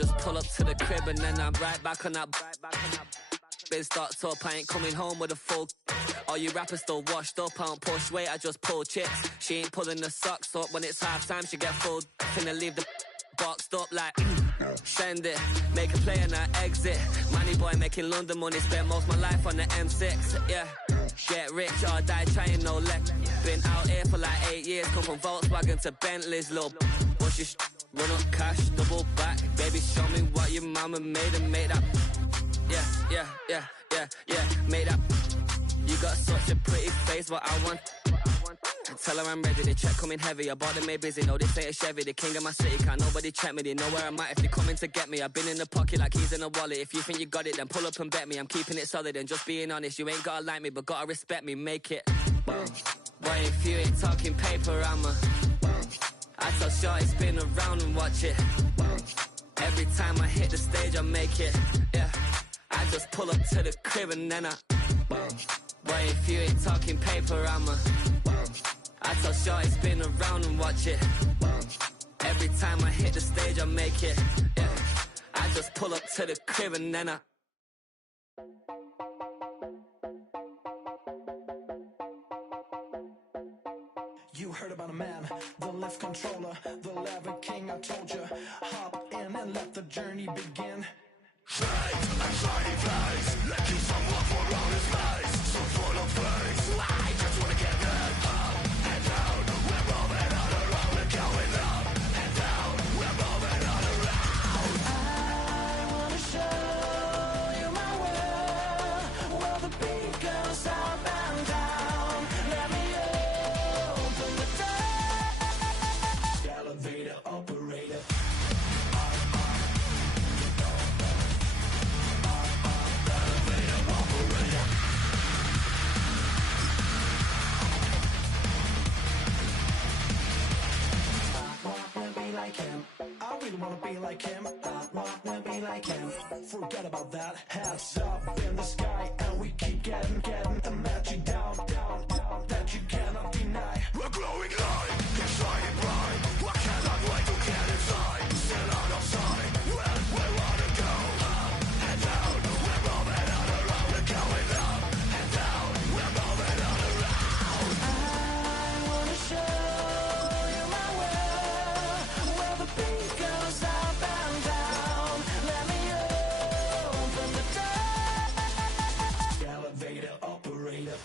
just pull up to the crib and then I'm right back on that. Biz starts up, I ain't coming home with a full. All you rappers still washed up, I don't push weight, I just pull chips. She ain't pulling the socks up when it's half time, she get full. Finna leave the boxed up like send it, make a play and I exit. Money boy making London money, spent most of my life on the M6. Yeah, get rich or die trying, no leg. Been out here for like 8 years, come from Volkswagen to Bentley's, little. What's your run up cash, double back. Baby, show me what your mama made and make that. Yeah, make that. You got such a pretty face, what I want. Tell her I'm ready, the check coming heavy. I bought them made busy, no this ain't a Chevy. The king of my city, can't nobody check me. They know where I'm at if they coming to get me. I've been in the pocket like keys in a wallet. If you think you got it, then pull up and bet me. I'm keeping it solid and just being honest. You ain't gotta like me, but gotta respect me, make it. Boy, if you ain't talking paper, I tell Shorty spin around and watch it. Every time I hit the stage, I make it. Yeah, I just pull up to the crib and then boy, if you ain't talking paper, I tell Shorty spin around and watch it. Every time I hit the stage, I make it. Yeah, I just pull up to the crib and then You heard about a man, the lift controller, the lever king, I told you. Hop in and let the journey begin. Straight and shiny place, like you someone for all his face. So full of face, I just wanna get that up and down. We're moving all around, we're going up and down. We're moving all around. I wanna show you my world, where the beat goes up and down. Let me open the door. Elevator operator. Like him. I really wanna be like him. I wanna be like him. Forget about that. Hats up in the sky, and we keep getting the magic down, that you cannot deny. We're glowing light, it's shining bright. I cannot wait to get inside. Still out of sight, where we wanna go. Up and down, we're moving all around. We're going up and down, we're moving all around. I wanna show you my world, where the beat goes up and down. Let me open the door. Elevator operator.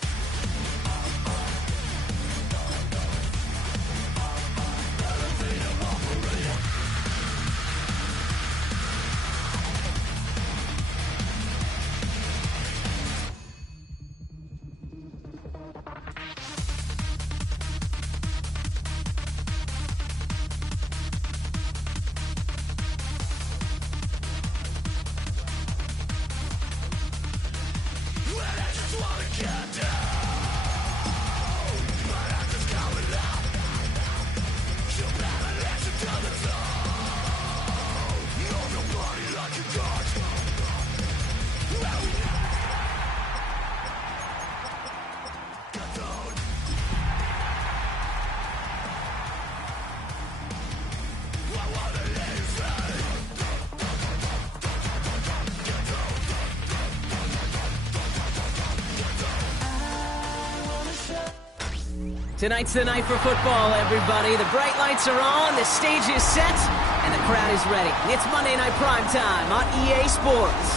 Tonight's the night for football, everybody. The bright lights are on, the stage is set, and the crowd is ready. It's Monday Night Primetime on EA Sports.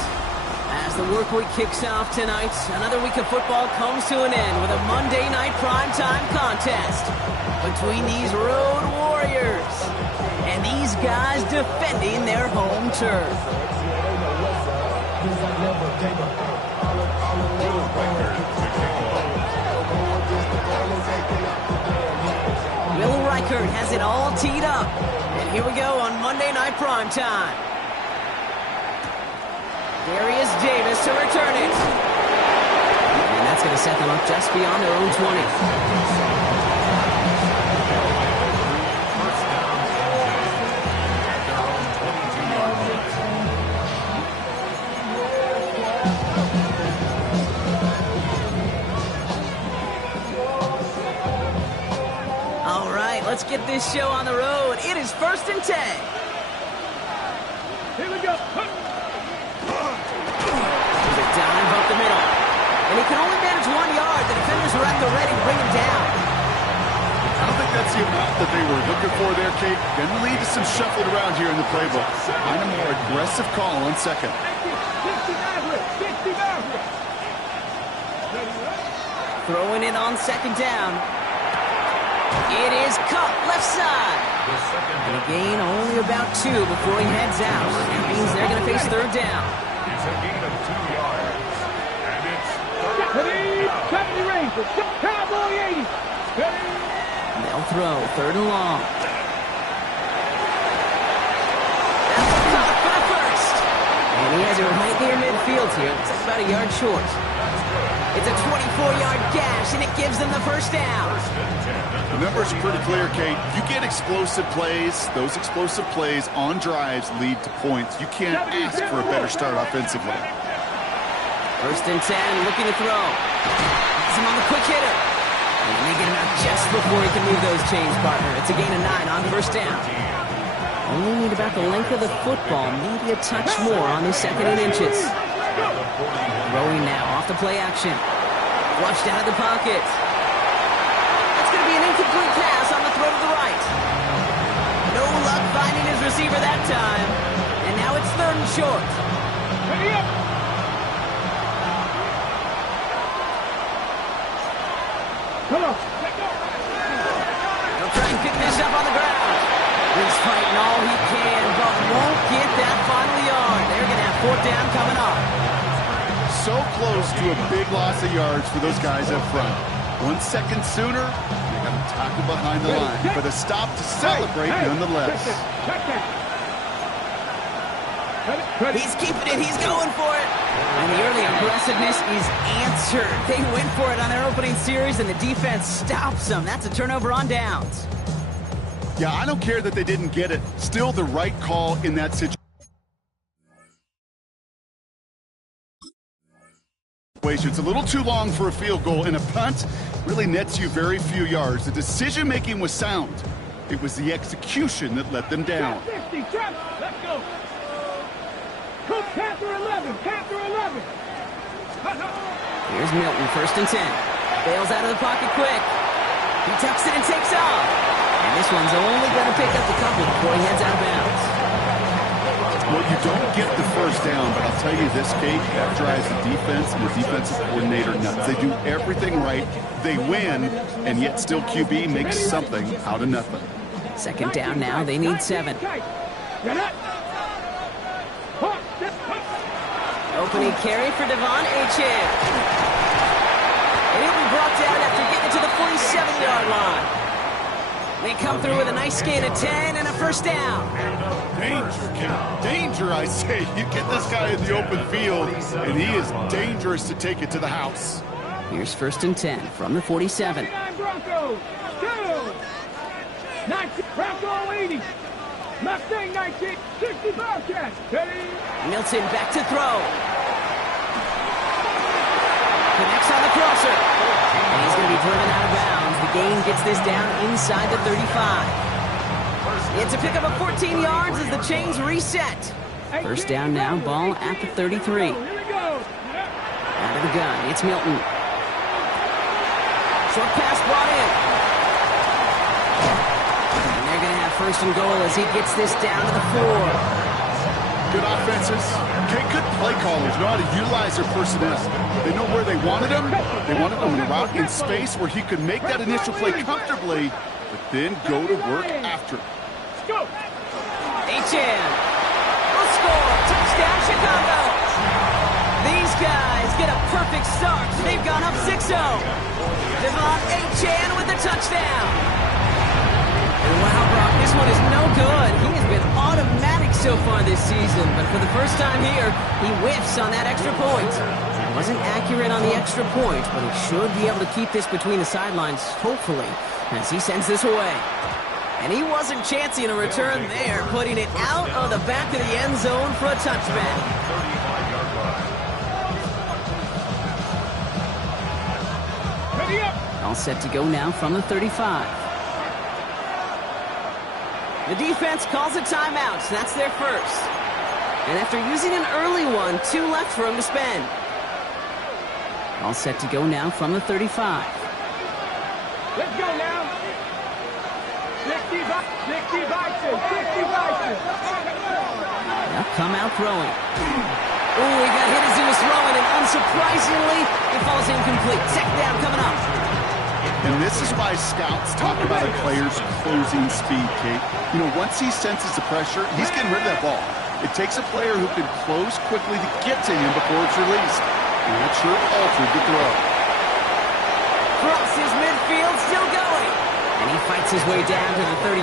As the work week kicks off tonight, another week of football comes to an end with a Monday Night Primetime contest between these road warriors and these guys defending their home turf. Will Reichert has it all teed up. And here we go on Monday Night Primetime. Darius Davis to return it. And that's going to set them up just beyond their own 20. Let's get this show on the road. It is 1st and 10. Here we go. There's a dive up the middle. And he can only manage 1 yard. The defenders are at the ready to bring him down. I don't think that's the amount that they were looking for there, Kate. Going to lead to some shuffled around here in the playbook. Find a more aggressive call on second. 60 Throwing it on second down. It is caught left side. And a gain only about 2 before he heads out. That means they're going to face third down. It's a gain of 2 yards. And it's Covey range. Cowboy 80. They'll throw third and long. That's caught for the first. And he has it right near midfield here. It's about a yard short. It's a 24-yard gash, and it gives them the first down. The numbers are pretty clear, Kate. You get explosive plays. Those explosive plays on drives lead to points. You can't ask for a better start offensively. First and 10, looking to throw. He's him on the quick hitter. And they get him out just before he can move those chains, partner. It's a gain of 9 on first down. Only need about the length of the football, maybe a touch more on the 2nd and inches. Throwing now off the play action. Flushed out of the pocket. That's going to be an incomplete pass on the throw to the right. No luck finding his receiver that time. And now it's third and short. Ready up. Come on. He'll try and pick this up on the ground. He's fighting all he can, but won't get that final yard. They're going to have fourth down coming up. So close to a big loss of yards for those guys up front. 1 second sooner, they got to tackle behind the line. But a stop to celebrate nonetheless. He's keeping it. He's going for it. And the early aggressiveness is answered. They went for it on their opening series, and the defense stops them. That's a turnover on downs. Yeah, I don't care that they didn't get it. Still the right call in that situation. It's a little too long for a field goal, and a punt really nets you very few yards. The decision-making was sound. It was the execution that let them down. 50, let's go. Cook, Panther 11, Panther 11. Here's Milton, first and 10. Bails out of the pocket quick. He tucks it and takes off. And this one's only going to pick up a couple before he heads out of bounds. Well, you don't get the first down, but I'll tell you this, Kate, that drives the defense and the defensive coordinator nuts. They do everything right. They win, and yet still QB makes something out of nothing. Second down now. They need 7. Opening carry for Devon Achane. And he'll be brought down after getting to the 47-yard line. They come through with a nice gain of 10 and a first down. Danger, Kate. Danger, I say. You get this guy in the open field, and he is dangerous to take it to the house. Here's first and 10 from the 47. 99 Broncos, 2. 19 Bronco 80. Mustang 19, 60 Bobcats. Ready? Milton back to throw. Connects on the crosser. And he's going to be driven out of bounds. The gain gets this down inside the 35. It's a pickup of 14 yards as the chains reset. First down now, ball at the 33. Out of the gun, it's Milton. Short pass brought in. And they're going to have first and goal as he gets this down to the 4. Good offenses. Okay, good play callers know how to utilize their personnel. They know where they wanted him. They wanted him in route in space where he could make that initial play comfortably, but then go to work after. Achane will score. Touchdown, Chicago. These guys get a perfect start. They've gone up 6-0. Devon Achane with the touchdown. And wow, Brock, this one is no good. He has been automatic so far this season, but for the first time here, he whiffs on that extra point. He wasn't accurate on the extra point, but he should be able to keep this between the sidelines, hopefully, as he sends this away. And he wasn't chancing a return there, putting it out of the back of the end zone for a touchback. All set to go now from the 35. The defense calls a timeout, so that's their first. And after using an early one, 2 left for him to spend. All set to go now from the 35. Let's go now. 60 Bison. Now come out throwing. Oh, he got hit as he was throwing, and unsurprisingly, it falls incomplete. Second down coming up. And this is why scouts talk about a player's closing speed, Kate. You know, once he senses the pressure, he's getting rid of that ball. It takes a player who can close quickly to get to him before it's released. And that sure altered the throw. Crosses midfield, still going. And he fights his way down to the 35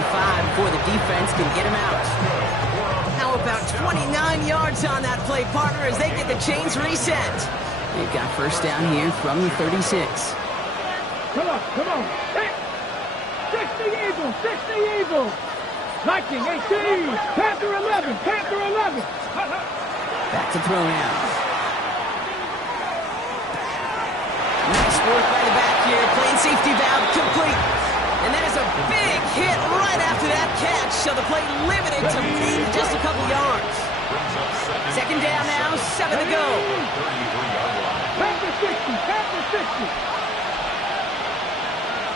before the defense can get him out. How about 29 yards on that play, partner, as they get the chains reset. They've got first down here from the 36. Come on. Hey. 60 Eagles. Viking 18. Panther 11. Back to throw now. Nice work by the back here. Playing safety valve complete. And that is a big hit right after that catch. So the play limited to maybe just a couple yards. Second down now, 7 to go. Panther 60.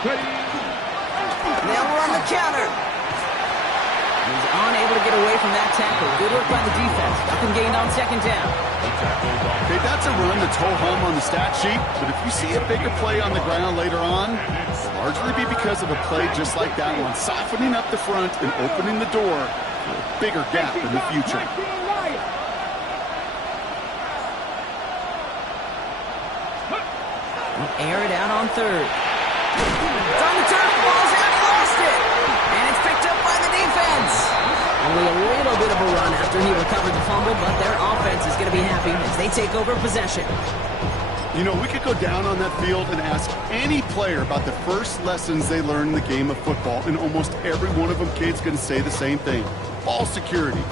Now we're on the counter. He's unable to get away from that tackle. Good work by the defense. Nothing gained on second down. Okay, that's a run that's ho-hum on the stat sheet, but if you see a bigger play on the ground later on, it'll largely be because of a play just like that one, softening up the front and opening the door for a bigger gap in the future. We'll air it out on third. It's on the turf, ball's out, he lost it! And it's picked up by the defense! Only a little bit of a run after he recovered the fumble, but their offense is going to be happy as they take over possession. You know, we could go down on that field and ask any player about the first lessons they learned in the game of football, and almost every one of them, Kate's going to say the same thing. Ball security.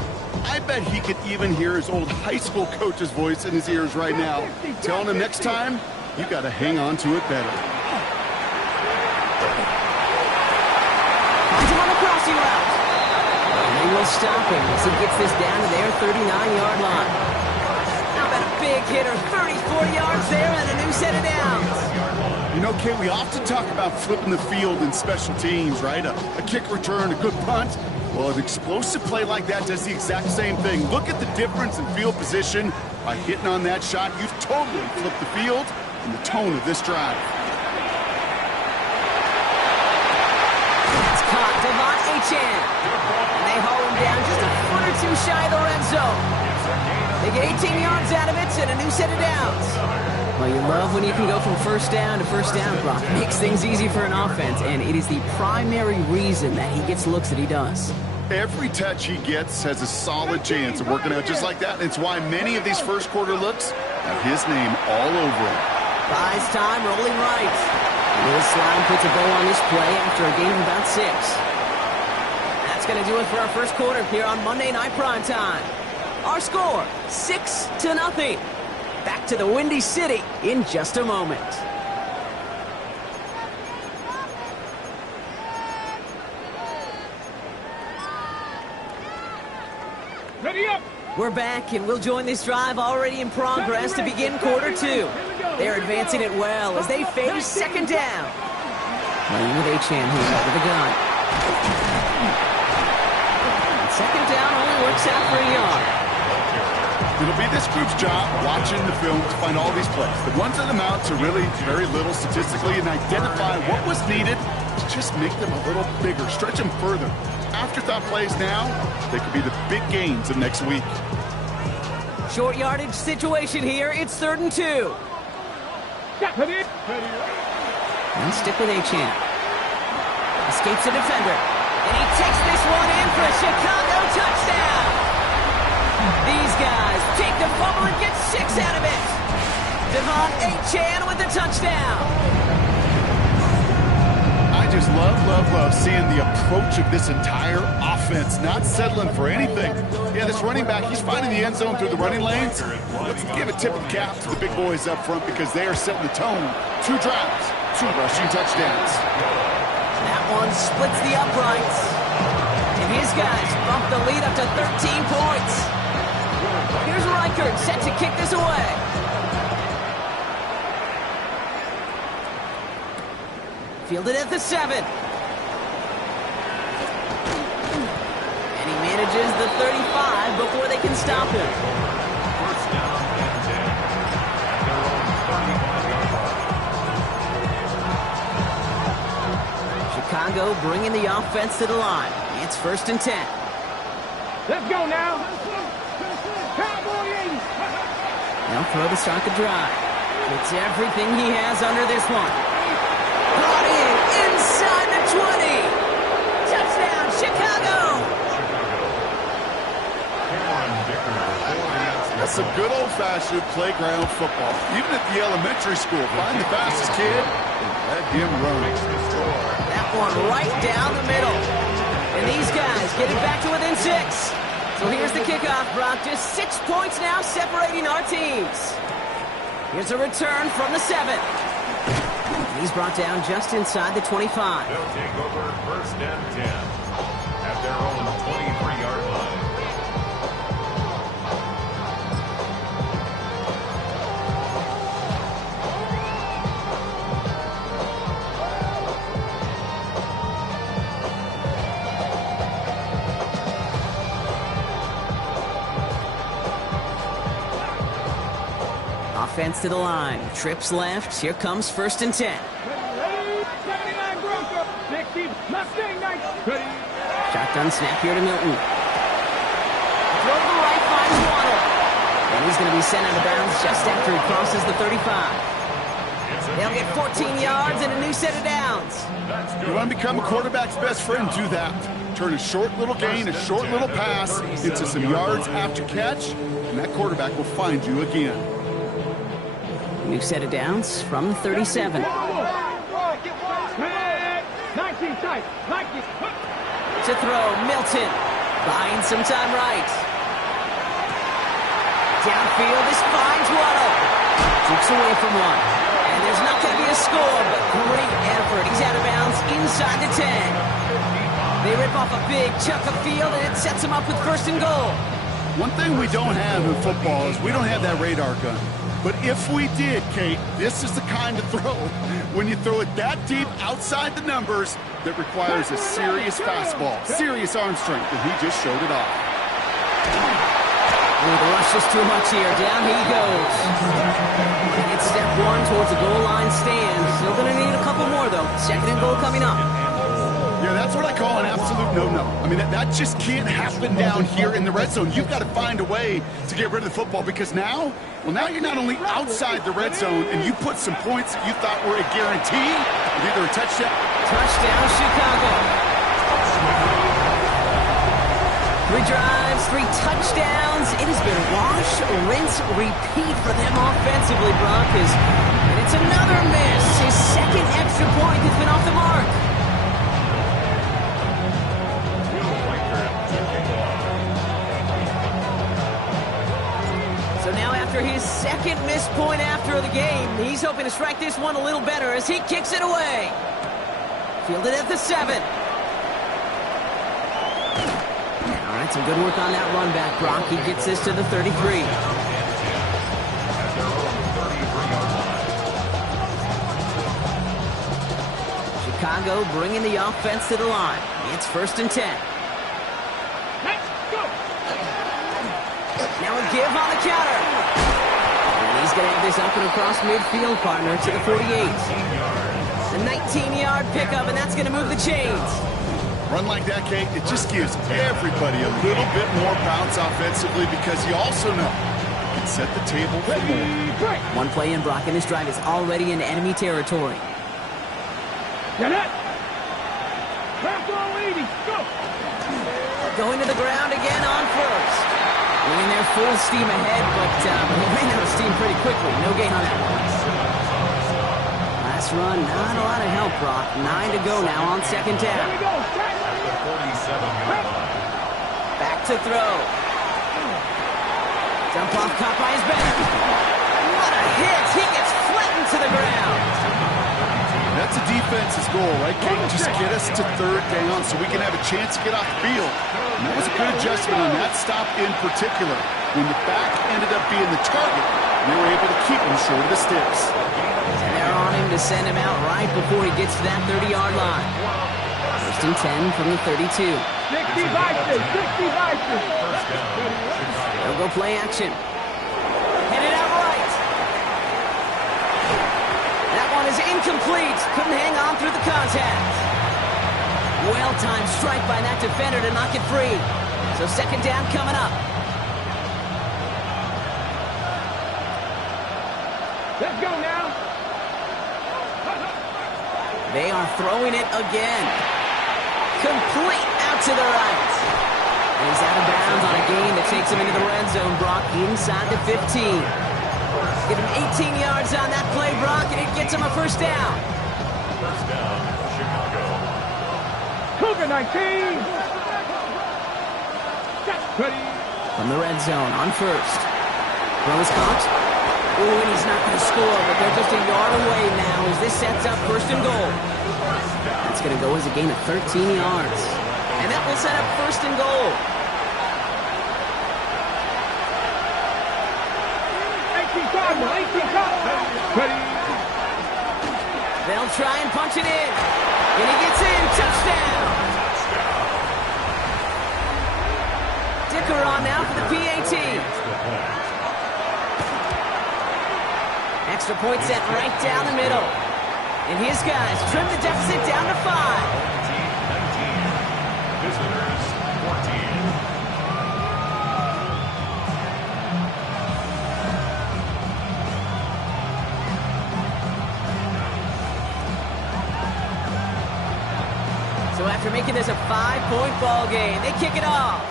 I bet he could even hear his old high school coach's voice in his ears right now, telling him next time, you got to hang on to it better. On the crossing route. And they will stop him as he gets this down to their 39-yard line. How about a big hitter, 34 yards there and a new set of downs. You know, Kate, we often talk about flipping the field in special teams, right? A kick return, a good punt. Well, an explosive play like that does the exact same thing. Look at the difference in field position. By hitting on that shot, you've totally flipped the field and the tone of this drive. It's caught, Devon Achane. And they haul him down just a foot or two shy of the red zone. They get 18 yards out of it and a new set of downs. Well, you love when you can go from first down to first down, Brock. It makes things easy for an offense, and it is the primary reason that he gets looks that he does. Every touch he gets has a solid chance of working out just like that. It's why many of these first quarter looks have his name all over it. Buys time, rolling right. Will Slime puts a bow on this play after a gain of about 6. That's going to do it for our first quarter here on Monday Night Primetime. Our score, 6-0. Back to the Windy City in just a moment. Ready up. We're back, and we'll join this drive already in progress to begin quarter 2. They're advancing it well as they face second down. Playing with Achane here with a gun. And second down only works out for a yard. It'll be this group's job watching the film to find all these plays. The ones that amount to really very little statistically and identify what was needed to just make them a little bigger, stretch them further. Afterthought plays now, they could be the big gains of next week. Short yardage situation here. It's 3rd and 2. And stick with Achane. Escapes the defender. And he takes this one in for a Chicago touchdown. These guys take the fumble and get 6 out of it. Devon Achane with the touchdown. I just love seeing the approach of this entire offense, not settling for anything. Yeah, this running back, he's finding the end zone through the running lanes. Let's give a tip of the cap to the big boys up front because they are setting the tone. 2 drives, 2 rushing touchdowns. That one splits the uprights. And his guys bump the lead up to 13 points. record, set to kick this away. Fielded at the 7. And he manages the 35 before they can stop him. First down and 10 at their own 35-yard line. Chicago bringing the offense to the line. It's 1st and 10. Let's go now. Cowboy 80. They'll throw to start the drive. It's everything he has under this one. Brought in inside the 20. Touchdown, Chicago. That's some good old-fashioned playground football. Even at the elementary school, find the fastest kid and let him run. That one right down the middle. And these guys get it back to within 6. So here's the kickoff, Brock. Just 6 points now separating our teams. Here's a return from the 7. He's brought down just inside the 25. They'll take over 1st and 10 at their own 23-yard line. Offense to the line. Trips left. Here comes 1st and 10. 79 Bronco. 60 Mustang Knights. Ready. Shotgun snap here to Milton. Throw to the right finds Waddle. And he's going to be sent out of bounds just after he crosses the 35. They'll get 14 yards and a new set of downs. You want to become a quarterback's best friend, do that. Turn a short little gain, a short little pass into some yards after catch, and that quarterback will find you again. New set of downs from the 37. 19 tight. 19. To throw, Milton. Buying some time right. Downfield, this finds Waddle. Takes away from one. And there's not going to be a score, but great effort. He's out of bounds inside the 10. They rip off a big chunk of field, and it sets him up with 1st and goal. One thing we don't have in football is we don't have that radar gun. But if we did, Kate, this is the kind of throw, when you throw it that deep outside the numbers, that requires a serious fastball, serious arm strength, and he just showed it off. The rush is too much here. Down he goes. And it's step 1 towards the goal line stand. Still going to need a couple more, though. 2nd and goal coming up. Yeah, that's what I call an absolute no-no. I mean, that just can't happen down here in the red zone. You've got to find a way to get rid of the football because now you're not only outside the red zone and you put some points that you thought were a guarantee, with either a touchdown. Touchdown, Chicago. 3 drives, 3 touchdowns. It has been wash, rinse, repeat for them offensively, Brock. And it's another miss. His 2nd extra point has been off the mark. So now after his 2nd missed point after the game, he's hoping to strike this one a little better as he kicks it away. Fielded at the 7. All right, some good work on that run back, Brock. He gets this to the 33. Chicago bringing the offense to the line. It's 1st and 10. Let's go. Now a give on the counter. And he's going to have this up and across midfield, partner, to the 48. A 19-yard pickup, and that's going to move the chains. Run like that, Kate, it just gives everybody a little bit more bounce offensively because you also know you can set the table for more. One play in, Brock, and this drive is already in enemy territory. Get it. Fastball 80. Go. Going to the ground again on 1st. Bringing their full steam ahead, but they ran out of steam pretty quickly. No gain on that one. Last run, not a lot of help, Brock. 9 to go now on 2nd down. Here we go. Back to throw. Jump off caught by his back. What a hit! He gets flattened to the ground. That That's a defense's goal, right, Kate? Just get us to third down so we can have a chance to get off the field. And that was a good adjustment on that stop in particular. When the back ended up being the target, they were able to keep him short of the sticks. And they're on him to send him out right before he gets to that 30-yard line. First and 10 from the 32. 60 Vikings, 60 Vikings. They'll go play action. Headed out right. That one is incomplete. Couldn't hang on through the contact. Well-timed strike by that defender to knock it free. So second down coming up. Let's go now. They are throwing it again. Complete out to the right. And he's out of bounds on a gain that takes him into the red zone, Brock, inside the 15. Give him 18 yards on that play, Brock, and it gets him a first down. First down, Chicago. Cougar 19. Ready. From the red zone on first. Throw is caught. Ooh, and he's not going to score, but they're just a yard away now as this sets up first and goal. That's going to go as a gain of 13 yards. And that will set up first and goal. 18 Cardinal, 18 Cardinal. Ready. They'll try and punch it in. And he gets in. Touchdown. Dicker on now for the PAT. Extra point set right down the middle. And his guys trim the deficit down to 5. 19. Visitors, 14. So after making this a 5-point ball game, they kick it off.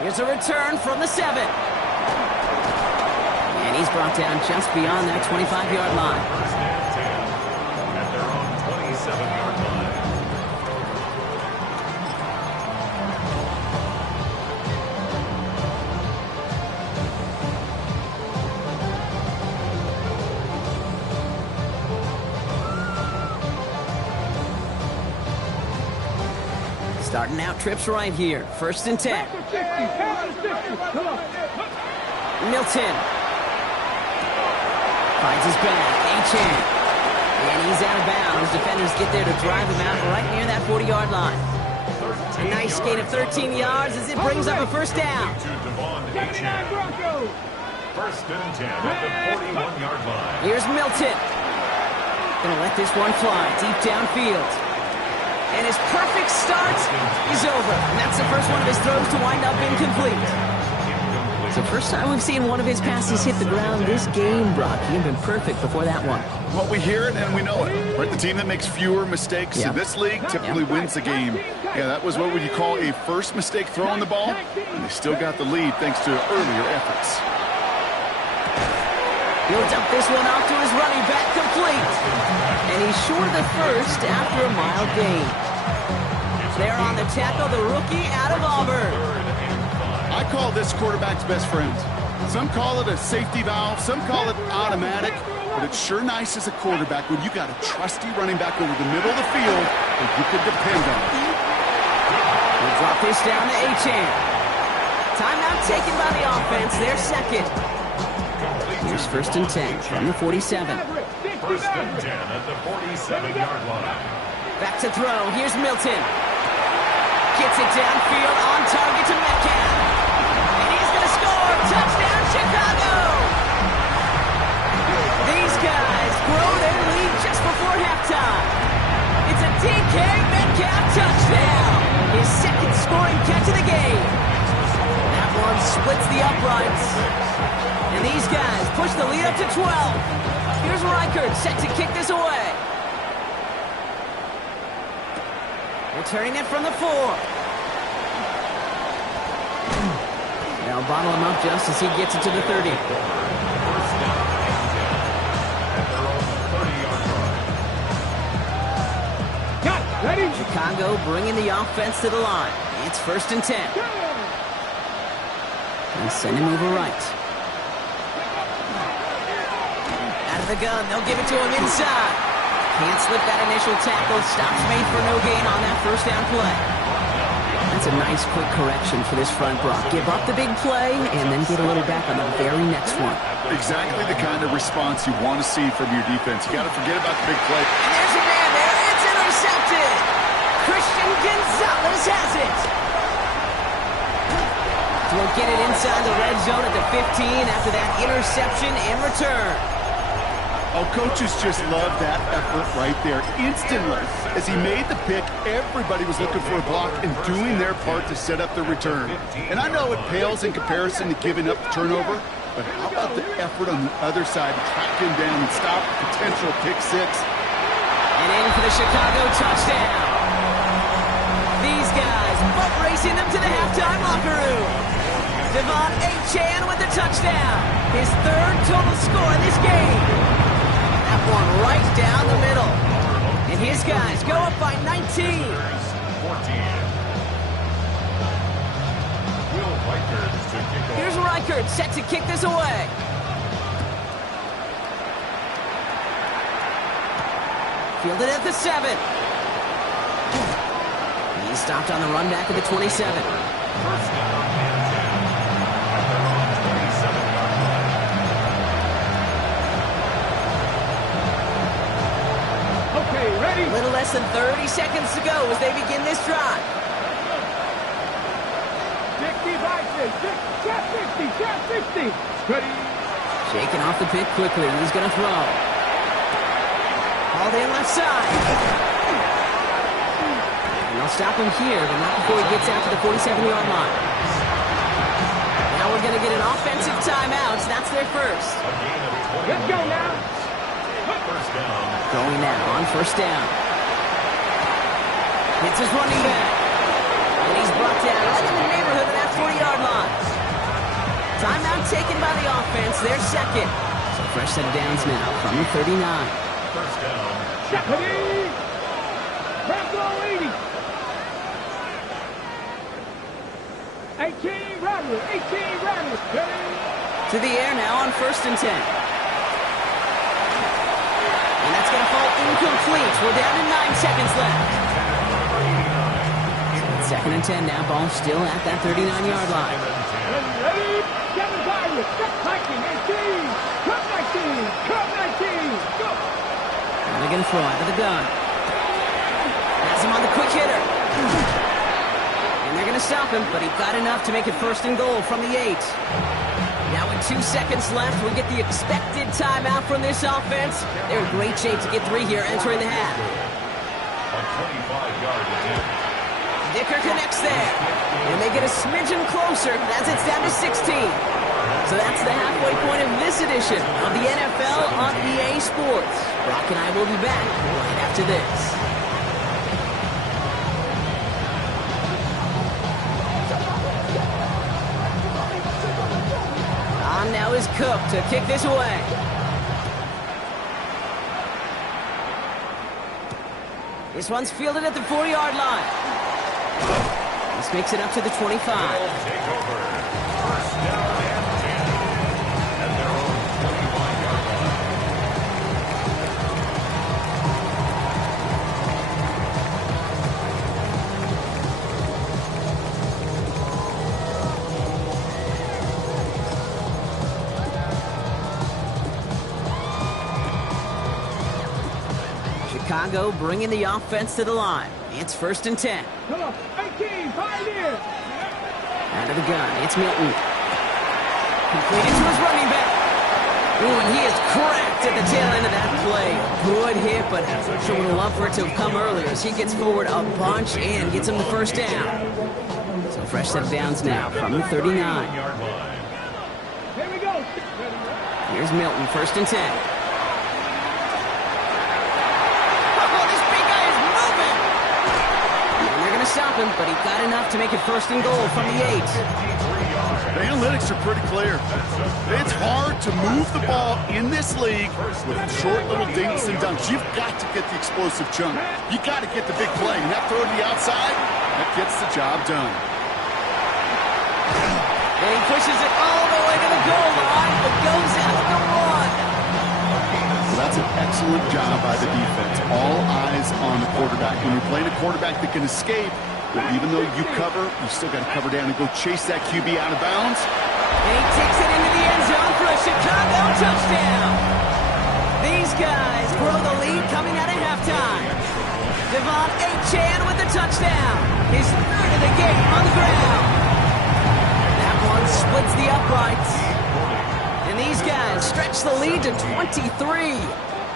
Here's a return from the 7. And he's brought down just beyond that 25-yard line. First and 10 at their own 27-yard line. Starting out trips right here. First and 10. Milton. Finds his back. Achan. And he's out of bounds. Defenders get there to drive him out right near that 40-yard line. A nice gain of 13 yards as it brings up a first down. To Devon Achan. First and 10 at the 41-yard line. Here's Milton. Gonna let this one fly deep downfield. And his perfect start is over. And that's the first one of his throws to wind up incomplete. It's the first time we've seen one of his passes hit the ground this game, Brock. He had been perfect before that one. Well, we hear it and we know it. Right? The team that makes fewer mistakes in this league typically wins the game. Yeah, that was what would you call a first mistake throwing the ball, and they still got the lead thanks to earlier efforts. He'll dump this one off to his running back, complete. And he's short of the first after a mild gain. There on the tackle, the rookie out of Auburn. I call this quarterback's best friend. Some call it a safety valve, some call it automatic, but it's sure nice as a quarterback when you got a trusty running back over the middle of the field that you can depend on. We'll drop this down to Achan. Timeout taken by the offense, their second. Here's first and 10 from the 47. First and 10 at the 47-yard line. Back to throw. Here's Milton. Gets it downfield on target to Metcalf. And he's going to score. Touchdown, Chicago. These guys grow their lead just before halftime. It's a DK Metcalf touchdown. His second scoring catch of the game. That one splits the uprights. And these guys push the lead up to 12. Here's Reichert set to kick this away. Returning it from the 4. They'll bottle him up just as he gets it to the 30. First down at their own 30-yard line. Got ready. Chicago bringing the offense to the line. It's first and 10. And send him over right. Out of the gun. They'll give it to him inside. Can't slip that initial tackle. Stops made for no gain on that first down play. That's a nice quick correction for this front, Brock. Give up the big play and then get a little back on the very next one. Exactly the kind of response you want to see from your defense. You got to forget about the big play. And there's a man there. It's intercepted. Christian Gonzalez has it. Will get it inside the red zone at the 15 after that interception and return. Oh, coaches just love that effort right there. Instantly, as he made the pick, everybody was looking for a block and doing their part to set up the return. And I know it pales in comparison to giving up the turnover, but how about the effort on the other side to track him down and stop the potential pick six? And in for the Chicago touchdown. These guys butt racing them to the halftime locker room. Devon Achane with the touchdown. His third total score in this game. That one right down the middle. And his guys go up by 19. Here's Reichert set to kick this away. Fielded at the 7. He's stopped on the run back of the 27. Ready? A little less than 30 seconds to go as they begin this drive. 60. Ready? Shaking off the pick quickly. He's going to throw. Hauled in left side. And they'll stop him here, but not before he gets out to the 47-yard line. Now we're going to get an offensive timeout. That's their first. Let's go now. Going now on first down. Hits his running back. And he's brought down right in the neighborhood of that 40-yard line. Timeout taken by the offense. Their second. So fresh set of downs now from the 39. First down. Ready? Bravo 80. 18 Rattler. Ready? To the air now on first and 10. And that's going to fall incomplete. We're down to 9 seconds left. Second and 10 now. Ball still at that 39-yard line. Ready? 7 Pirates. Hiking 18. Cut 19. Go. And they're going to throw out of the gun. Has him on the quick hitter. And they're going to stop him, but he got enough to make it first and goal from the 8. Now with 2 seconds left, we get the expected timeout from this offense. They're in great shape to get 3 here entering the half. A 25-yard attempt. Dicker connects there. And they get a smidgen closer as it's down to 16. So that's the halfway point of this edition of the NFL on EA Sports. Brock and I will be back right after this. On now is Cook to kick this away. This one's fielded at the 40-yard line. This makes it up to the 25. Take over. First down and 10. At their own 25-yard Chicago bringing the offense to the line. It's first and 10. Come on. 18. Pioneer. Out of the gun. It's Milton. Completed to his running back. Ooh, and he is cracked at the tail end of that play. Good hit, but sure would have loved for it to have come earlier as he gets forward a bunch and gets him the first down. So fresh set of downs now from the 39. Here we go. Here's Milton, first and 10. Stop him, but he got enough to make it first and goal from the 8. The analytics are pretty clear. It's hard to move the ball in this league with short little dinks and dunks. You've got to get the explosive chunk. You got to get the big play. And that throw to the outside, that gets the job done. And he pushes it all the way to the goal line, but goes out at the 1. That's an excellent job by the defense. All eyes on the quarterback. When you're playing a quarterback that can escape, well, even though you cover, you still got to cover down and go chase that QB out of bounds. And he takes it into the end zone for a Chicago touchdown. These guys grow the lead coming out of halftime. Devon Achane with the touchdown. His third of the game on the ground. That one splits the uprights. And these guys stretch the lead to 23.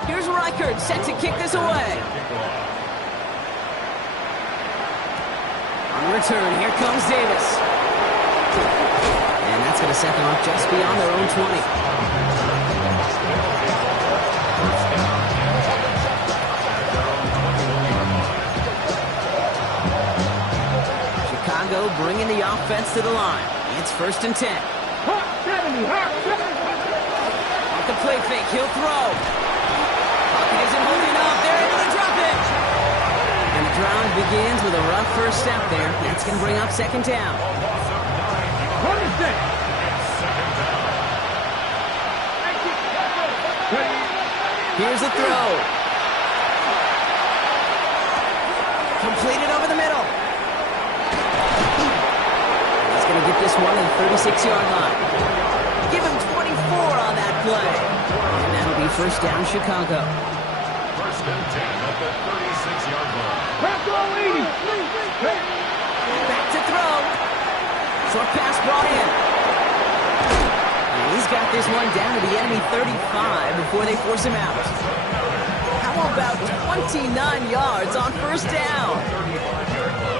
Here's Reichert set to kick this away. On return, here comes Davis. And that's going to set them up just beyond their own 20. Chicago bringing the offense to the line. It's 1st and 10. Off the play fake, he'll throw. Pocket isn't holding up. They're able to drop it. And the drive begins with a rough first step there. That's going to bring up 2nd down. Here's the throw. Completed over the middle. He's going to get this one at the 36-yard line. Give him 24 on that play. And that'll be 1st down, Chicago. 1st and 10 at the 36-yard line. Back to throw. Short pass brought in. And he's got this one down to the enemy 35 before they force him out. How about 29 yards on 1st down?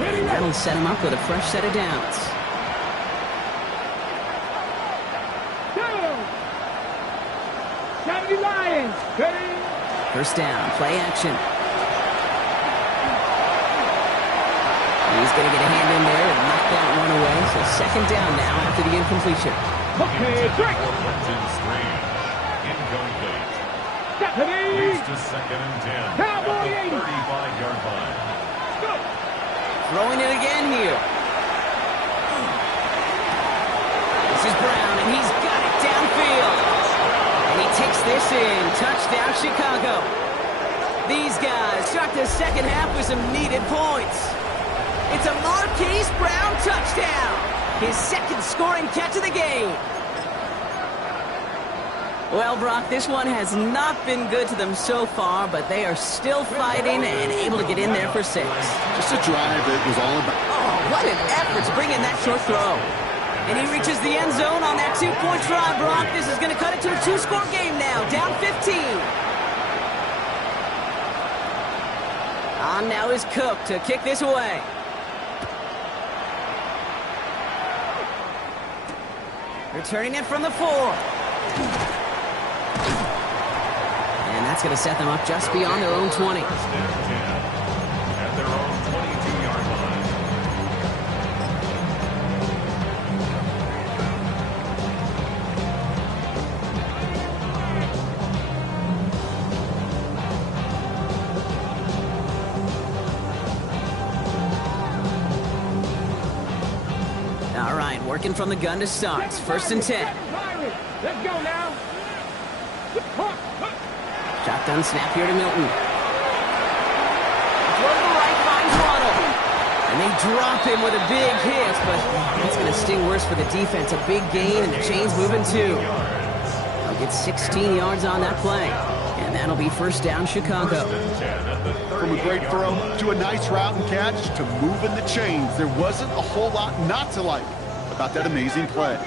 And that'll set him up with a fresh set of downs. Lions, ready? 1st down, play action. He's going to get a hand in there and knock that one away. So 2nd down now after the incompletion. Okay, break. Incomplete. Stephanie. Leads to 2nd and 10 Cowboy at the 35-yard line. Go. Throwing it again here. This is Brown, and he's got it downfield. And he takes this in. Touchdown, Chicago. These guys start the 2nd half with some needed points. It's a Marquise Brown touchdown. His 2nd scoring catch of the game. Well, Brock, this one has not been good to them so far, but they are still fighting and able to get in there for 6. Just a drive that was all about. Oh, what an effort to bring in that short throw. And he reaches the end zone on that 2-point try, Brock. This is going to cut it to a 2-score game now, down 15. On now is Cook to kick this away. Returning it from the 4. And that's going to set them up just beyond their own 20. At their own 22-yard line. All right, working from the gun to start. 1st and 10. Let's go now. Shotgun snap here to Milton. Throw to the right, finds Waddle. And they drop him with a big hit, but it's going to sting worse for the defense. A big gain, and the chain's moving too. They'll get 16 yards on that play. And that'll be 1st down, Chicago. From a great throw to a nice route and catch to moving the chains. There wasn't a whole lot not to like about that amazing play.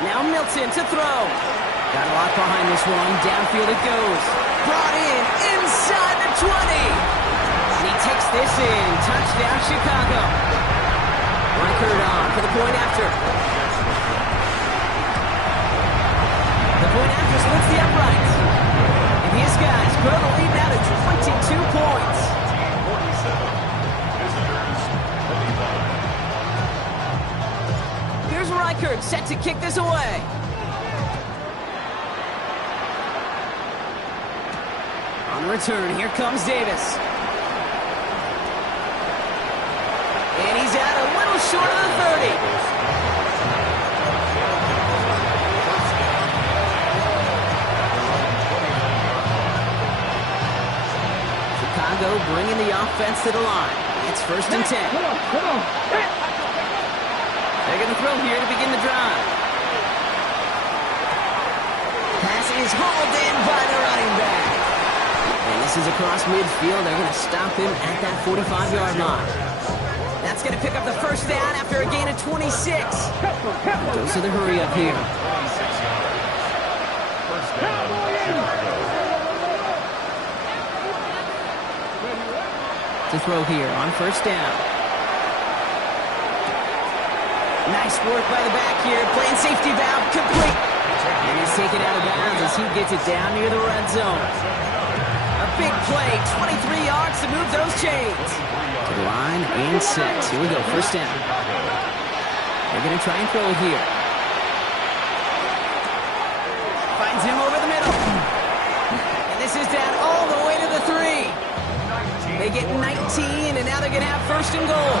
Now Milton to throw. Got a lot behind this one. Downfield it goes. Brought in inside the 20. And he takes this in. Touchdown, Chicago. Reichert on for the point after. The point after splits the uprights. And his guys grow the lead now to 22 points. 47, visitors 25. Here's Reichert set to kick this away. On the return, here comes Davis. And he's out a little short of the 30. Chicago bringing the offense to the line. It's 1st and 10. Come on. They're going to throw here to begin the drive. Pass is hauled in by the running back. And this is across midfield. They're going to stop him at that 45-yard line. That's going to pick up the 1st down after a gain of 26. Goes to the hurry up here. To throw here on 1st down. Nice work by the back here. Playing safety valve complete. And he's taken out of bounds as he gets it down near the red zone. A big play, 23 yards to move those chains. To the line and set. Here we go, 1st down. They're going to try and throw it here. Finds him over the middle. And this is down all the way to the 3. They get 19, and now they're going to have 1st and goal.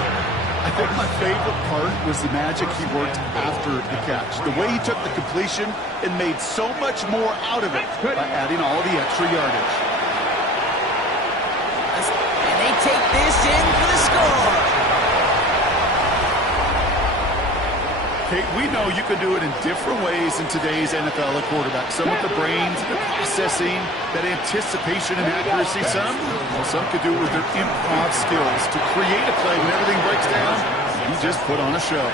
I think my favorite part was the magic he worked after the catch. The way he took the completion and made so much more out of it by adding all the extra yardage. And they take this in for the score. Kate, we know you can do it in different ways in today's NFL at quarterback. Some with the brains, the processing, that anticipation and accuracy. Some could do it with their improv skills to create a play when everything breaks down. You just put on a show.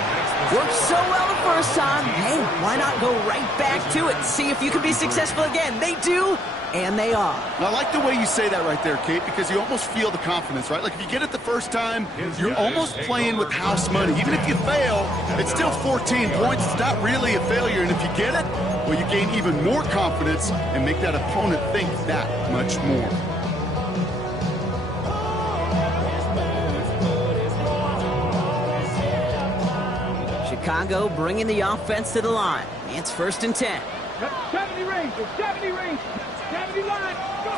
Worked so well the first time. Hey, why not go right back to it? See if you can be successful again. They do, and they are. And I like the way you say that right there, Kate, because you almost feel the confidence, right? Like if you get it the first time, you're almost playing with house money. Even if you fail, it's still 14 points. It's not really a failure. And if you get it, well, you gain even more confidence and make that opponent think that much more. Chicago bringing the offense to the line. It's 1st and 10. 70 range, 70 line. Go.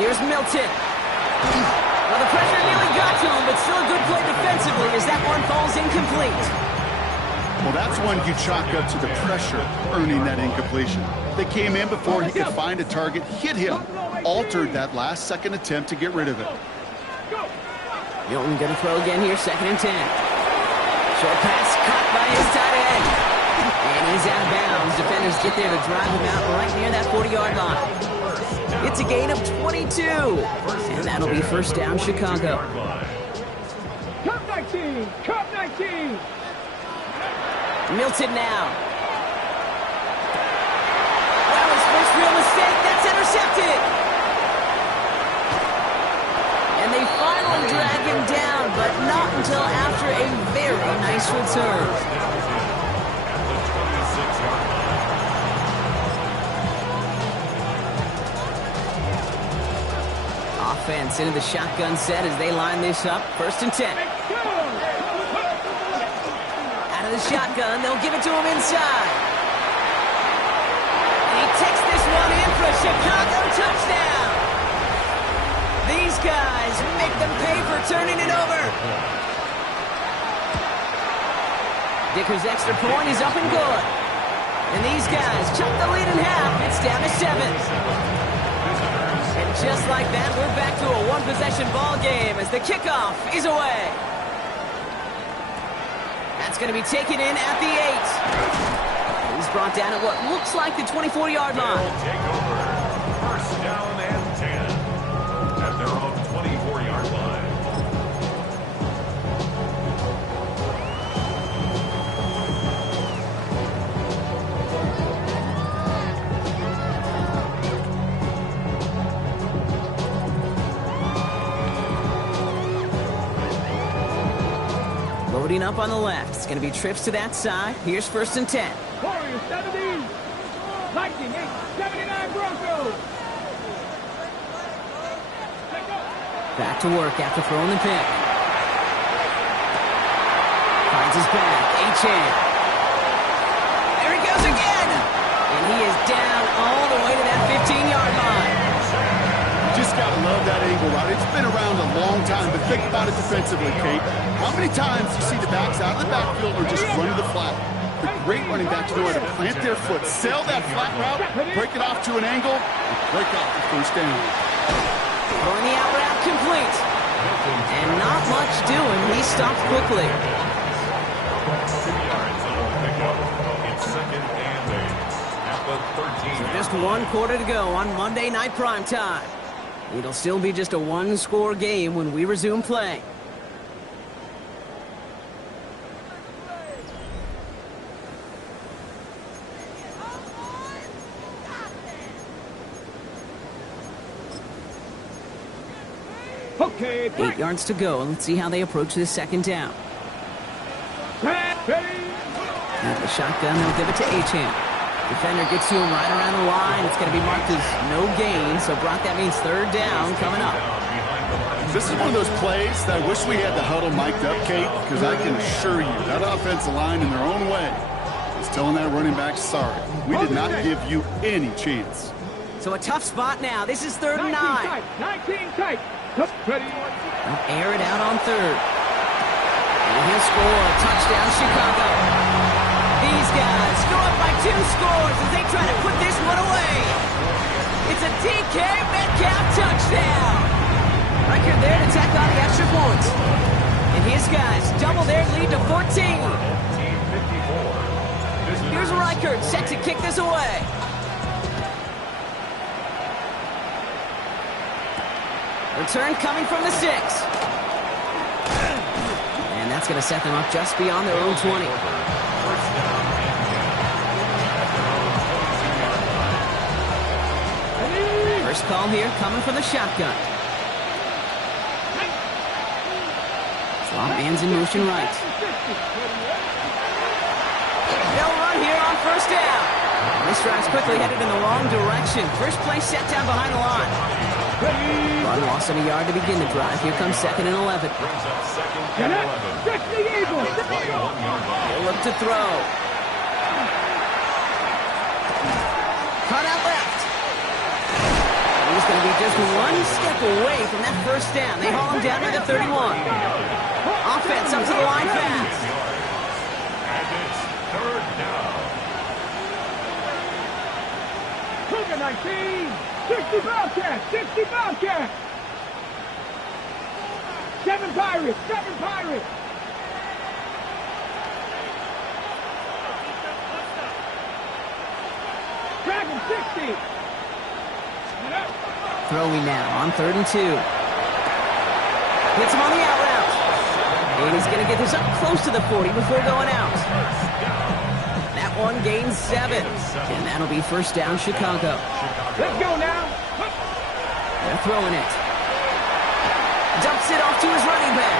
Here's Milton. Well, the pressure nearly got to him, but still a good play defensively as that one falls incomplete. Well, that's one you chalk up to the pressure earning that incompletion. They came in before he could find a target, hit him, altered that last-second attempt to get rid of it. Milton going to throw again here, 2nd and 10. Short pass caught by his tight end. And he's out of bounds. Defenders get there to drive him out right near that 40-yard line. It's a gain of 22. And that'll be 1st down, Chicago. Cup 19. Milton now. That was first real mistake. That's intercepted. And they finally drag him down, but not until after a very nice return. Offense into the shotgun set as they line this up. 1st and 10. Out of the shotgun, they'll give it to him inside. And he takes this one in for a Chicago touchdown. These guys make them pay for turning it over. Dicker's extra point is up and good. And these guys chop the lead in half. It's down to 7. And just like that, we're back to a one-possession ball game as the kickoff is away. That's going to be taken in at the 8. He's brought down at what looks like the 24-yard line. Take over. 1st down and 10 at their own 24-yard line. Loading up on the left. It's going to be trips to that side. Here's 1st and 10. Warriors 70. Lightning 79 Broncos. Back to work after throwing the pick. Finds his back. H.A. There he goes again. And he is down all the way to that 15-yard line. Just got to love that angle route. It's been around a long time, but think about it defensively, Kate. How many times you see the backs out of the backfield or just run to the flat? The great running backs know how to plant their foot, sail that flat route, break it off to an angle, and break off the 1st down. Throwing the out route complete. And not much doing. He stopped quickly. It's 2nd and 8 at the 13. So just 1 quarter to go on Monday Night Primetime. It'll still be just a 1-score game when we resume play. Okay, 8 yards to go. Let's see how they approach this 2nd down. At the shotgun, they'll give it to Acham. Defender gets to him right around the line. It's going to be marked as no gain. So, Brock, that means 3rd down coming up. This is one of those plays that I wish we had the huddle mic'd up, Kate, because I can assure you that offensive line in their own way is telling that running back, sorry, we did not give you any chance. So a tough spot now. This is 3rd and 9. 19 tight. Ready. They'll air it out on 3rd. And he'll score. Touchdown, Chicago. These guys go up by 2 scores as they try to put this one away. It's a DK Metcalf touchdown. Record there to tack on the extra points. And his guys double their lead to 14. Here's Reichert set to kick this away. Return coming from the 6. And that's going to set them up just beyond their own 20. First call here coming from the shotgun. Slot man's in motion right. They'll run here on 1st down. This drive's quickly headed in the wrong direction. First play set down behind the line. Run loss of a yard to begin the drive. Here comes 2nd and 11. They'll look to throw. Cut out left. He's going to be just 1 step away from that 1st down. They haul him down to the 31. Offense up to the line fast. And it's 3rd down. Cougar 19. 60 Bobcats. 60 Bobcats. 7 Pirates. 7 Pirates. Dragon 60. Throwing now on 3rd and 2. Hits him on the out route. And he's going to get this up close to the 40 before going out. That one gains 7. And that'll be 1st down, Chicago. Let's go now. They're throwing it. Dumps it off to his running back.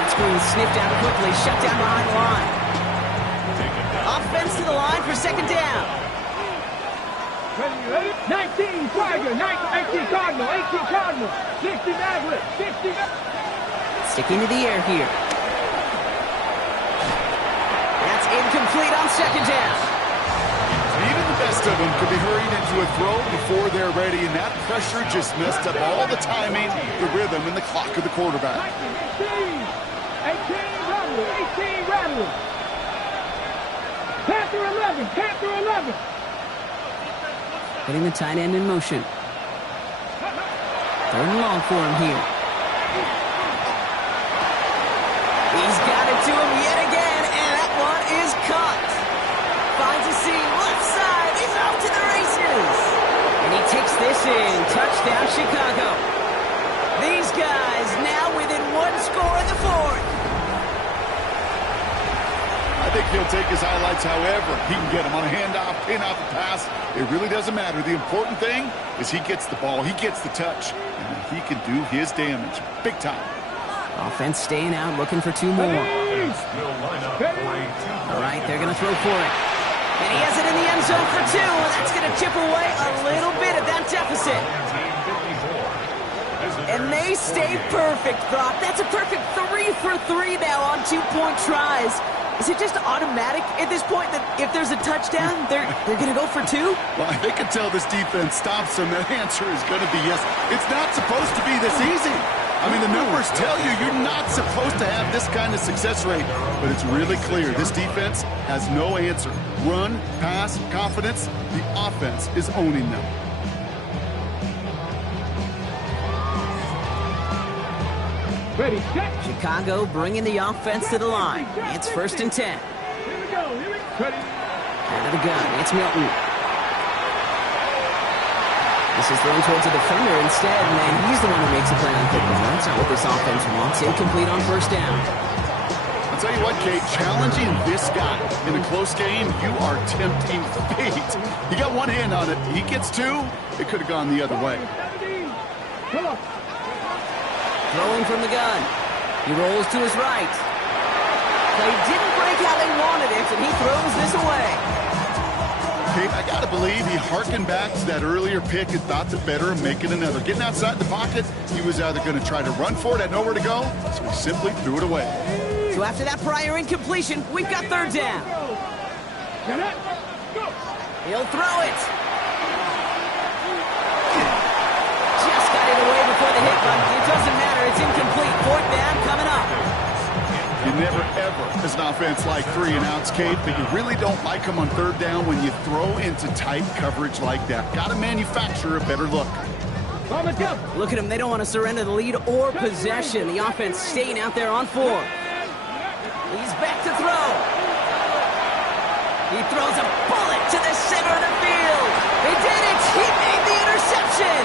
That screen sniffed out quickly, shut down behind the line. Offense to the line for 2nd down. Ready? 19 Tiger, 19 Cardinal, 18 Cardinal, 60 Maverick, 60 Sticking to the air here. That's incomplete on 2nd down. Even the best of them could be hurried into a throw before they're ready, and that pressure just messed up all the timing, the rhythm, and the clock of the quarterback. 18 Rattler. Panther 11. Putting the tight end in motion. 3rd and long for him here. He's got it to him yet again, and that one is caught. Finds a seam, left side, he's off to the races. And he takes this in, touchdown Chicago. These guys now within 1 score in the 4th. I think he'll take his highlights however he can get them on a handoff, pin off a pass. It really doesn't matter. The important thing is he gets the ball, he gets the touch, and he can do his damage big time. Offense staying out, looking for 2 more. All right, they're going to throw for it. And he has it in the end zone for 2, and that's going to chip away a little bit of that deficit. And they stay perfect, Brock. That's a perfect 3 for 3 now on 2-point tries. Is it just automatic at this point that if there's a touchdown, they're going to go for 2? Well, they can tell this defense stops them. The answer is going to be yes. It's not supposed to be this easy. I mean, the numbers tell you you're not supposed to have this kind of success rate. But it's really clear this defense has no answer. Run, pass, confidence. The offense is owning them. Ready, set. Chicago bringing the offense to the line. It's 1st and 10. Here we go. Ready. Out of the gun, it's Milton. This is thrown towards a defender instead, and he's the one who makes a play on football. That's not what this offense wants. Incomplete on 1st down. I'll tell you what, Kate, challenging this guy in a close game, you are tempting fate. He got one hand on it. He gets two. It could have gone the other way. Come on. Throwing from the gun. He rolls to his right. They didn't break how they wanted it, and he throws this away. Kate, I got to believe he harkened back to that earlier pick and thought the better of making another. Getting outside the pocket, he was either going to try to run for it, had nowhere to go, so he simply threw it away. So after that prior incompletion, we've got 3rd down. He'll throw it. Just got it away before the hit, but it doesn't matter. It's incomplete. 4th down coming up. You never, ever, as an offense, like 3 and outs, Kate, but you really don't like them on 3rd down when you throw into tight coverage like that. Got to manufacture a better look. Look at them. They don't want to surrender the lead or possession. The offense staying out there on 4. He's back to throw. He throws a bullet to the center of the field. He did it. He made the interception.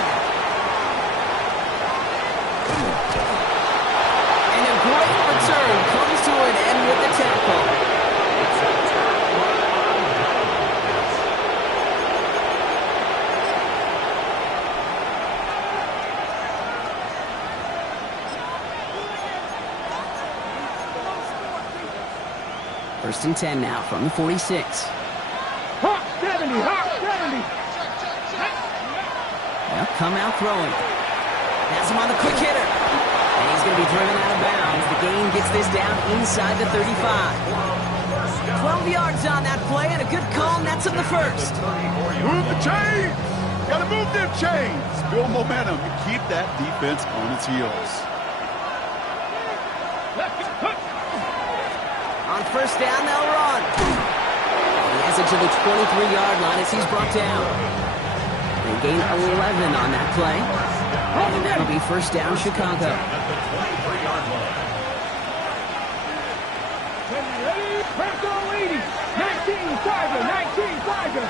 And a great return comes to an end with the tackle. First and 10 now from the 46. Hawk 70, Hawk 70. They'll come out throwing. Has him on the quick hitter. And he's going to be driven out of bounds. The gain gets this down inside the 35. 12 yards on that play and a good call, and that's on the 1st. Move the chains! Gotta move them chains! Build momentum and keep that defense on its heels. On 1st down, they'll run. He has it to the 23-yard line as he's brought down. They gain 11 on that play. And that'll be 1st down, Chicago. Press all 80. 19 Tiger, 19 Tiger.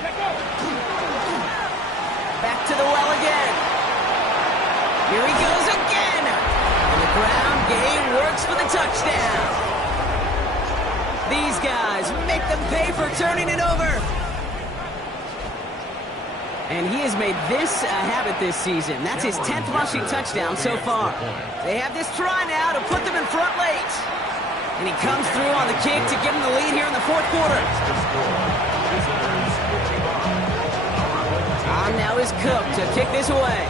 Let go. Back to the well again. Here he goes again. And the ground game works for the touchdown. These guys make them pay for turning it over. And he has made this a habit this season. That's his 10th rushing touchdown so far. They have this try now to put them in front late. And he comes through on the kick to give them the lead here in the 4th quarter. On now is Cook to kick this away.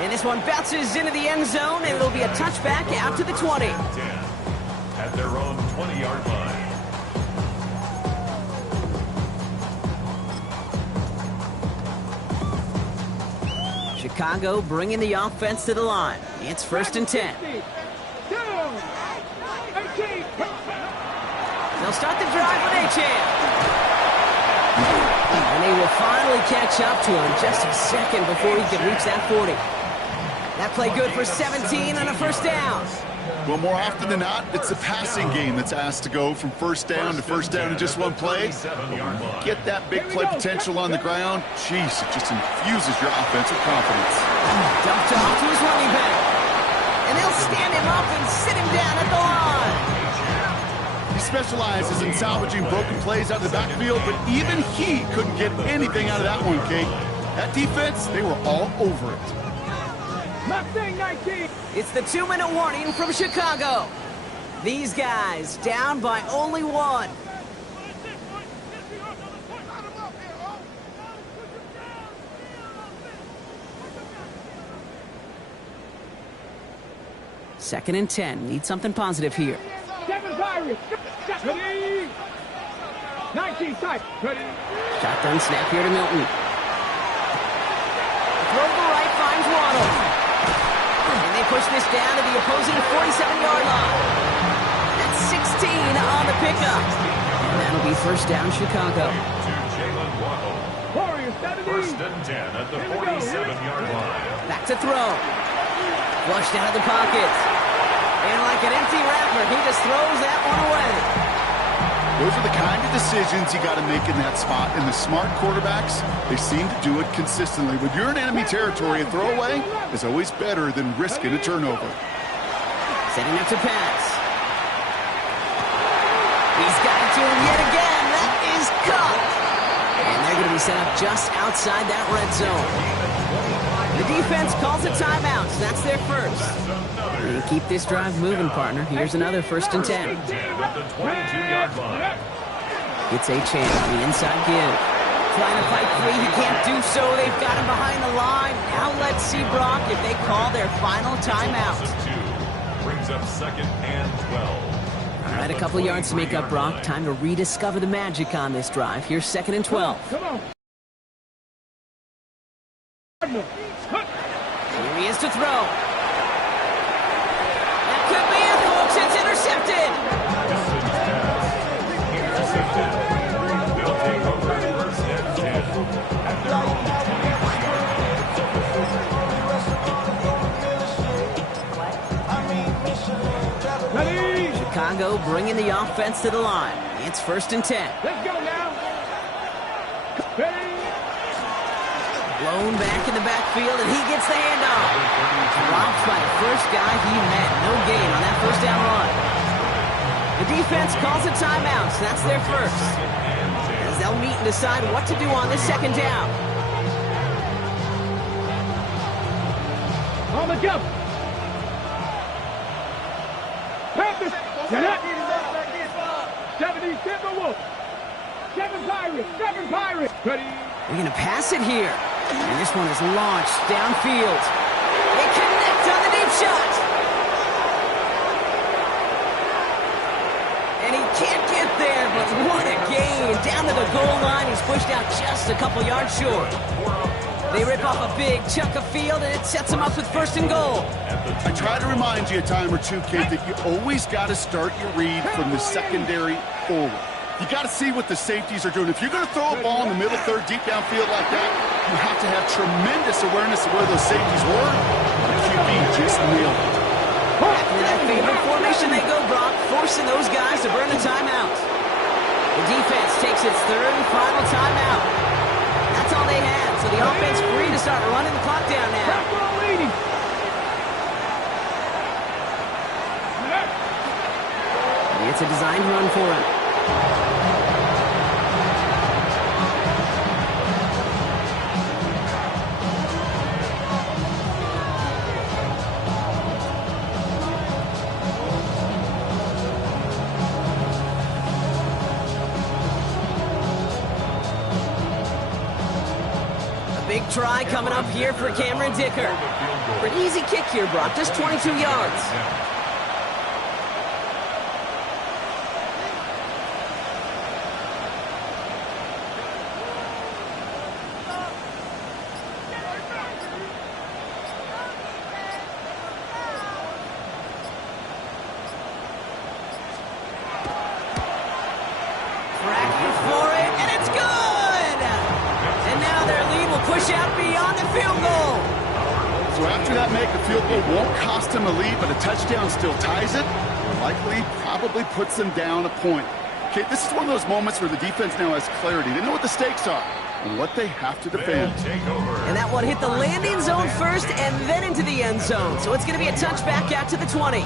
And this one bounces into the end zone, and it'll be a touchback out to the 20. At their own 20-yard line. Chicago bringing the offense to the line. It's 1st and 10. They'll start the drive with Achane. And they will finally catch up to him just a second before he can reach that 40. That play good for 17 on a 1st down. Well, more often than not, it's the passing game that's asked to go from 1st down to 1st down in just one play. Get that big play potential on the ground. Jeez, it just infuses your offensive confidence. Dumped off to his running back. And they'll stand him up and sit him down at the line. He specializes in salvaging broken plays out of the backfield, but even he couldn't get anything out of that one, Kate. That defense, they were all over it. Mustang 19. It's the 2-minute warning from Chicago. These guys down by only 1. Second and 10. Need something positive here. 7 Pirates. Ready. 19 type. Ready. Shotgun snap here to Milton. Throw to the right, finds Waddle. And they push this down to the opposing 47-yard line. That's 16 on the pickup. And that'll be 1st down, Chicago. First and 10 at the 47-yard line. Back to throw. Flushed out of the pocket. And like an empty wrapper, he just throws that one away. Those are the kind of decisions you got to make in that spot. And the smart quarterbacks, they seem to do it consistently. When you're in enemy territory, a throwaway is always better than risking a turnover. Setting up to pass. He's got it to him yet again. That is caught. And they're going to be set up just outside that red zone. The defense calls a timeout. So that's their first. And keep this drive moving, partner. Here's another first and 10. At the 22-yard line. It's a chance. The inside give. Trying to fight free. He can't do so. They've got him behind the line. Now let's see, Brock, if they call their final timeout. Brings up second and 12. All right, a couple yards to make up, Brock. Time to rediscover the magic on this drive. Here's second and 12. Come on. Here he is to throw. That could be it, folks. It's intercepted. Distance pass. Intercepted. They'll take over first and 10 at their own 23-yard line. Ready? Chicago bringing the offense to the line. It's first and 10. Let's go now. Ready? Blown back in the backfield, and he gets the handoff. Dropped by the first guy he met. No gain on that first down run. The defense calls a timeout, so that's their first. As they'll meet and decide what to do on this second down. On the jump. Panthers. Get up. 70 Timberwolves. 7 Pirates. 7 Pirates. Ready? They're going to pass it here. And this one is launched downfield. They connect on the deep shot. And he can't get there, but what a gain. Down to the goal line. He's pushed out just a couple yards short. They rip off a big chunk of field, and it sets them up with first and goal. I try to remind you a time or two, kid, that you always got to start your read from the secondary forward. You got to see what the safeties are doing. If you're going to throw a ball in the middle third, deep downfield like that, you have to have tremendous awareness of where those safeties were. The QB just nailed it. Back into that favorite formation they go, Brock, forcing those guys to burn the timeout. The defense takes its third and final timeout. That's all they had, so the offense free to start running the clock down now. It's a designed run for him. Big try coming up here for Cameron Dicker. For an easy kick here, Brock, just 22 yards. Cracking for it, and it's good! And now their lead will push out beyond the field goal. So after that make, a field goal won't cost them a lead, but a touchdown still ties it. Likely, probably puts them down a point. Okay, this is one of those moments where the defense now has clarity. They know what the stakes are and what they have to defend. And that one hit the landing zone first and then into the end zone. So it's going to be a touchback out to the 20.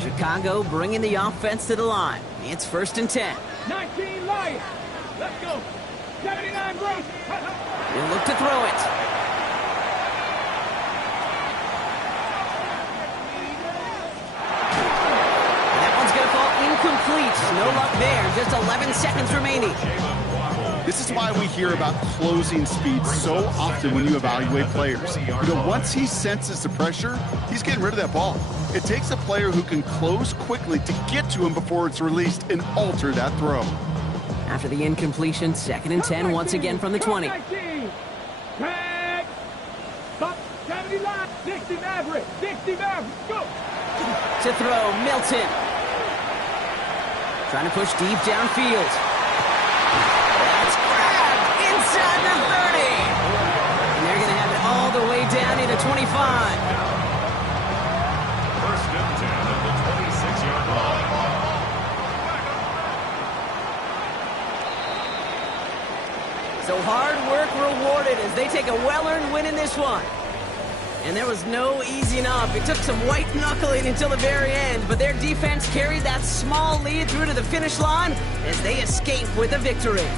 Chicago bringing the offense to the line. It's first and 10. 19 Lions. Let's go. 79 Braves. They'll look to throw it. That one's going to fall incomplete. No luck there. Just 11 seconds remaining. This is why we hear about closing speed so often when you evaluate players. Once he senses the pressure, he's getting rid of that ball. It takes a player who can close quickly to get to him before it's released and alter that throw. After the incompletion, 2nd and 10 once again from the 20. Tag. Stop. 70 line. 60 Maverick. 60 Maverick. Go. To throw, Milton. Trying to push deep downfield. That's grabbed inside the 30. And they're going to have it all the way down into 25. First and 10 at the 26-yard line. So hard work rewarded as they take a well-earned win in this one. And there was no easing up. It took some white knuckling until the very end, but their defense carried that small lead through to the finish line as they escape with a victory.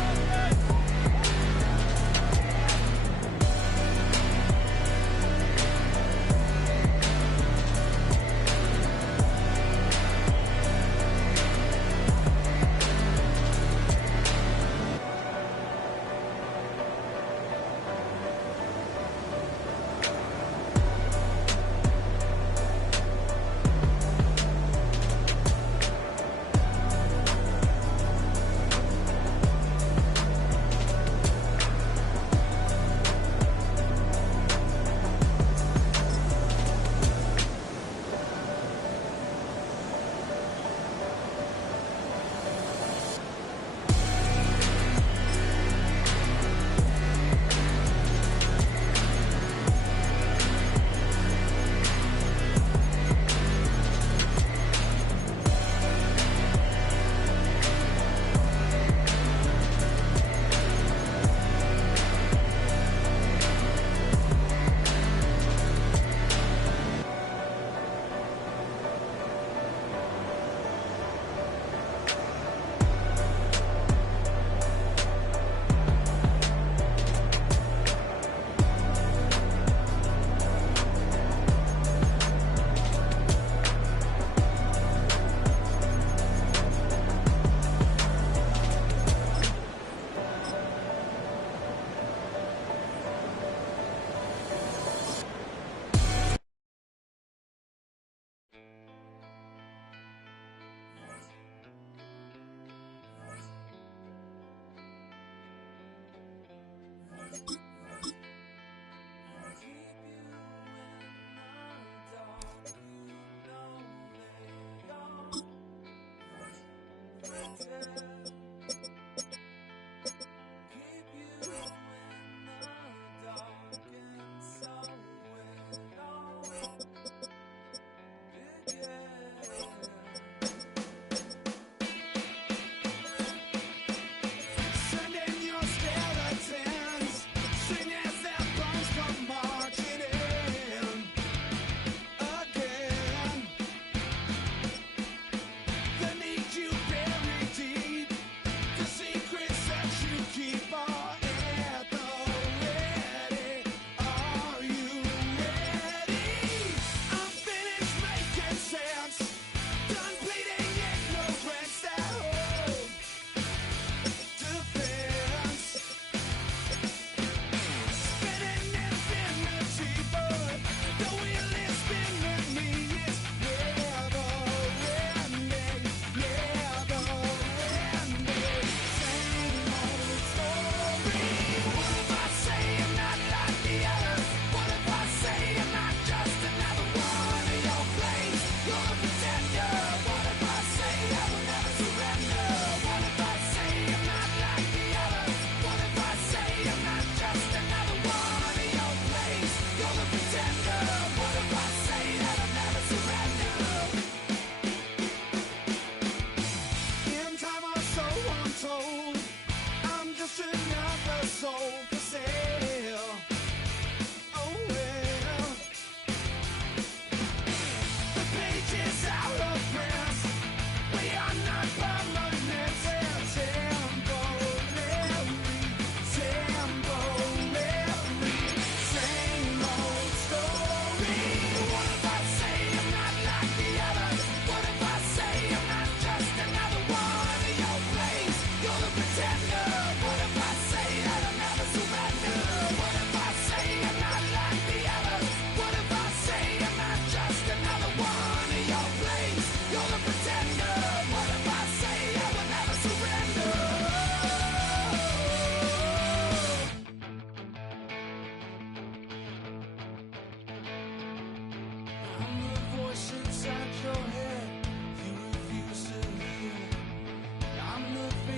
Deep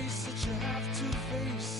place that you have to face.